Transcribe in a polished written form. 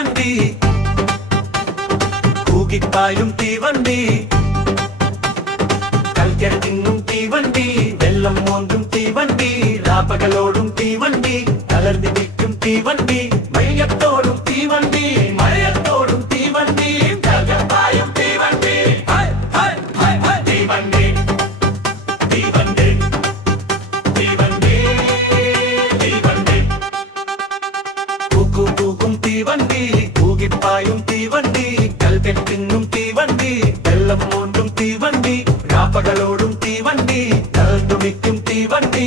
തീവണ്ടി കൂകിപ്പായും തീവണ്ടി കൽക്കര തിങ്ങും തീവണ്ടി വെള്ളം മോന്തും തീവണ്ടി രാപ്പകലോടും തീവണ്ടി തളർന്നു നിൽക്കും തീവണ്ടി മഴയത്തോടും തീവണ്ടി മഴയത്തോടും തീവണ്ടി കൽക്കപ്പായും തീവണ്ടി തീവണ്ടി തീവണ്ടി തീവണ്ടി തീവണ്ടി കൂക്കും തീവണ്ടി കൂകിപ്പായും തീവണ്ടി കൽക്കെട്ടിന്നും തീവണ്ടി വെള്ളം മോണ്ടും തീവണ്ടി രാപ്പകലോടും തീവണ്ടി തളർന്നു നിൽക്കും തീവണ്ടി